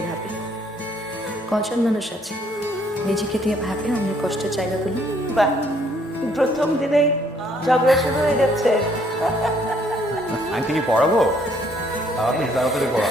ভাবে কজন মানুষ আছে নিজেকে দিয়ে ভাবে অন্যের কষ্টের জায়গাগুলো। বাহ, প্রথম দিনেই ঝগড়া শুরু হয়ে যাচ্ছে। আন্টি কি পড়াবো? তাড়াতাড়ি পড়া।